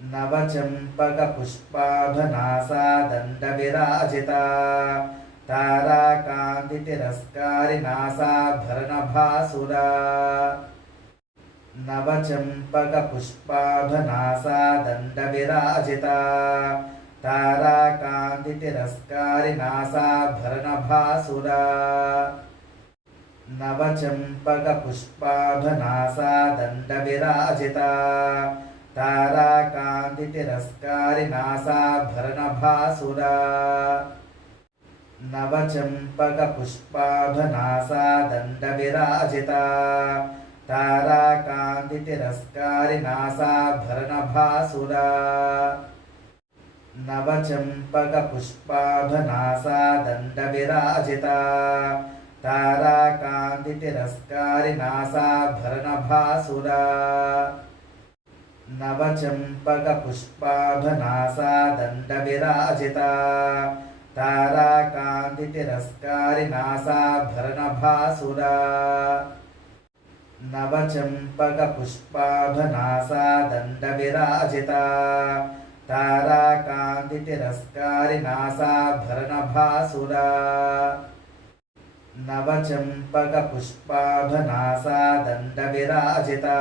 नवचम्पकपुष्पाभनासा दण्डविराजिता ताराकान्तितिरस्कारिनासाभरणभासुरा नवचम्पकपुष्पाभनासा दण्डविराजिता ताराकान्तितिरस्कारिनासाभरणभासुरा नवचम्पकपुष्पाभनासा दण्डविराजिता ताराकान्तितिरस्कारिनासाभरणभासुरा नवचम्पकपुष्पाभनासा दण्डविराजिता ताराकान्तितिरस्कारिनासाभरणभासुरा नवचम्पकपुष्पाभनासा दण्डविराजिता ताराकान्तितिरस्कारिनासाभरणभासुरा नवचम्पकपुष्पाभनासा दण्डविराजिता ताराकान्तितिरस्कारिनासाभरणभासुरा नवचम्पकपुष्पाभनासा दण्डविराजिता ताराकान्तितिरस्कारिनासाभरणभासुरा नवचम्पकपुष्पाभनासा दण्डविराजिता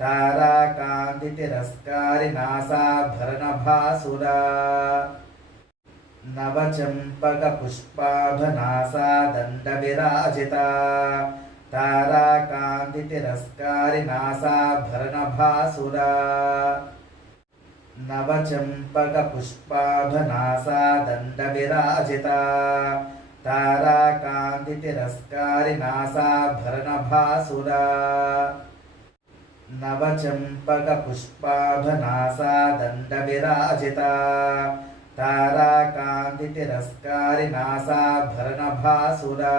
ताराकान्तितिरस्कारिनासाभरणभासुरा नवचम्पकपुष्पाभनासा दण्डविराजिता ताराकान्तितिरस्कारिनासाभरणभासुरा नवचम्पकपुष्पाभनासा दण्डविराजिता ताराकान्तितिरस्कारिनासाभरणभासुरा नवचम्पकपुष्पाभनासा दण्डविराजिता ताराकान्तितिरस्कारिनासाभरणभासुरा